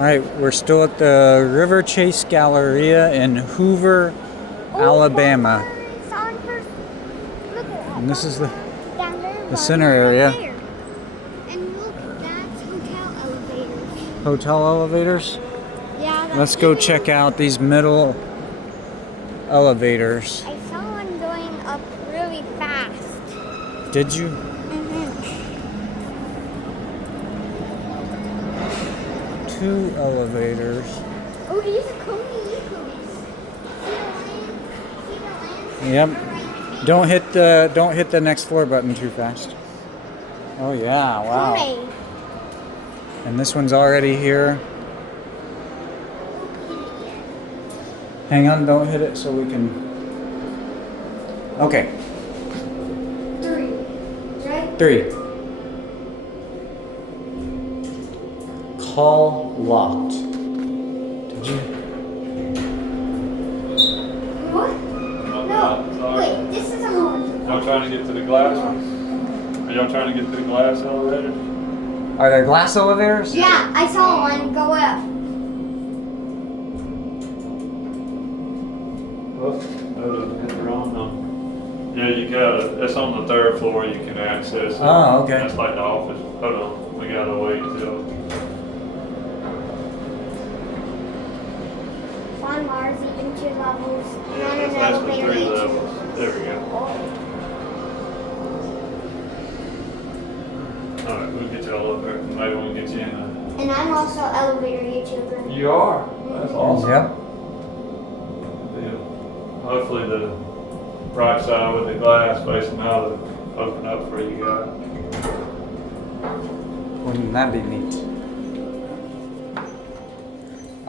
Alright, we're still at the Riverchase Galleria in Hoover, Alabama. And this is the center area. And look, that's hotel elevators. Hotel elevators? Yeah. Let's go check out these middle elevators. I saw one going up really fast. Did you? Two elevators. Oh, these are KONE. See the land? Yep. Don't hit the next floor button too fast. Oh yeah, wow. KONE. And this one's already here. Hang on, don't hit it so we can. Okay. 3. Right? 3. Call locked. Did you? What? No. Wait, this is a home. Y'all trying to get to the glass one? Are y'all trying to get to the glass elevator? Are there glass elevators? Yeah, I saw one go up. Oh, hit the wrong number. Yeah, you got it. It's on the 3rd floor. You can access it. Oh, okay. That's like the office. Hold on. We gotta wait till. On Mars, even 2 levels. And on an That's the elevator, 3 each. levels. There we go. Alright, we'll get y'all up there. Maybe we'll get you in a... And I'm also an elevator YouTuber. You are? That's awesome. Yep. Yeah. Hopefully the right side with the glass facing out will open up for you guys. Wouldn't that be neat?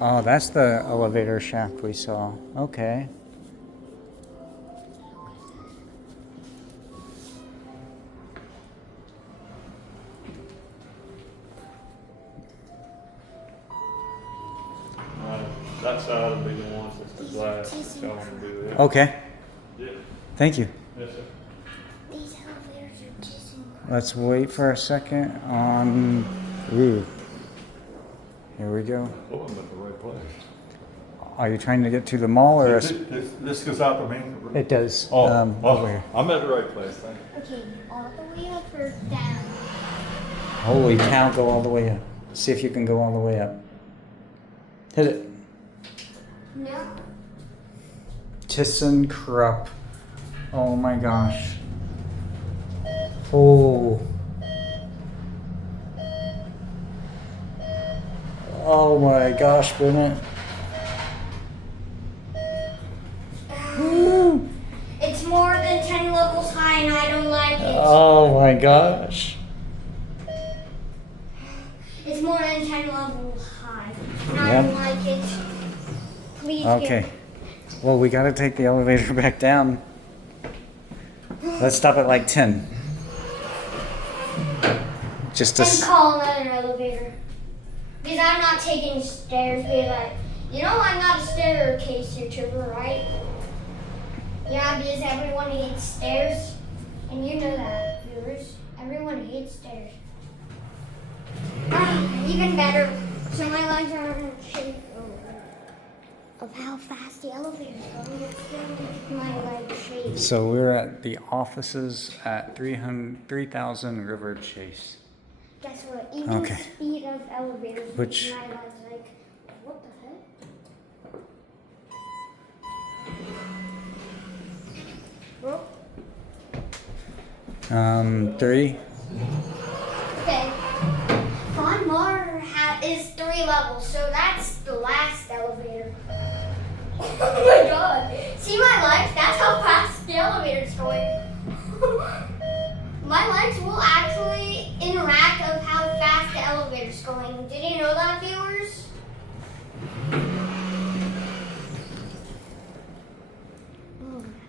Oh, that's the elevator shaft we saw. Okay. That side will be the ones that's the glass that y'all want to do that. Okay. Yeah. Thank you. Yes, sir. These elevators are ThyssenKrupp. Let's wait for a second on. Ooh. Here we go. Oh, I'm at the right place. Are you trying to get to the mall or? This goes out the main. It does. Oh, Over here. I'm at the right place. Thank you. Okay, all the way up or down? Holy cow! Go all the way up. See if you can go all the way up. Hit it. No. ThyssenKrupp. Oh my gosh. Oh. Oh my gosh, Bennett. It's more than 10 levels high and I don't like it. Oh my gosh. It's more than 10 levels high and I Yep. don't like it. Please Okay. Well, we gotta take the elevator back down. Let's stop at like 10. Just to. And call another elevator. Because I'm not taking stairs because I'm not a staircase YouTuber, right? Yeah, because everyone hates stairs. And you know that, viewers. Everyone hates stairs. Even better. So my legs are in shape of how fast the elevator is going. It's still my leg shape. So we're at the offices at 3000 Riverchase. Guess what? Even Okay. the speed of elevators Which- makes my legs like, what the heck? 3. Okay. Von Mar is 3 levels, so that's the last elevator. Oh my god. See my legs? That's how fast the elevator's going. My legs will actually interact of how fast the elevator's going. Did you know that, viewers?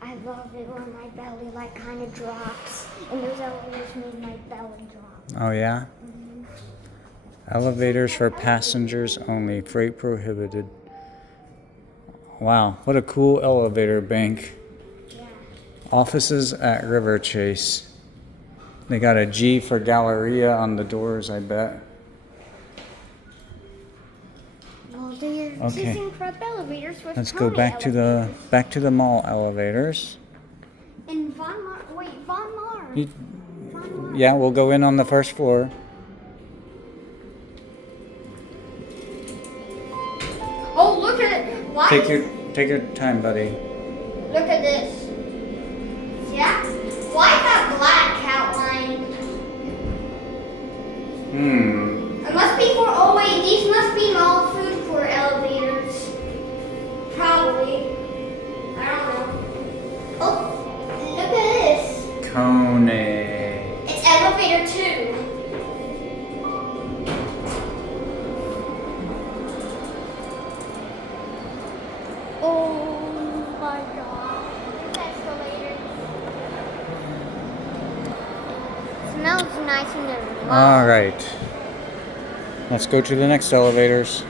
I love it when my belly kind of drops, and those elevators made my belly drop. Oh yeah? Elevators for passengers only. Freight prohibited. Wow, what a cool elevator bank. Yeah. Offices at Riverchase. They got a G for Galleria on the doors, I bet. Well, they're Okay. ThyssenKrupp elevators with Let's go KONE back to the mall elevators. And Von Mar. Wait, Von Mar. You- Von Mar. Yeah, we'll go in on the first floor. Oh, look at it. Why? Take your time, buddy. Look at this. Yeah. Why is that black outline? It must be for. Oh wait, these must be mall food for elevators. Probably. I don't know. Oh, look at this. KONE. It's elevator 2. Oh my god. This escalator. Smells nice and warm. All right. Let's go to the next elevators.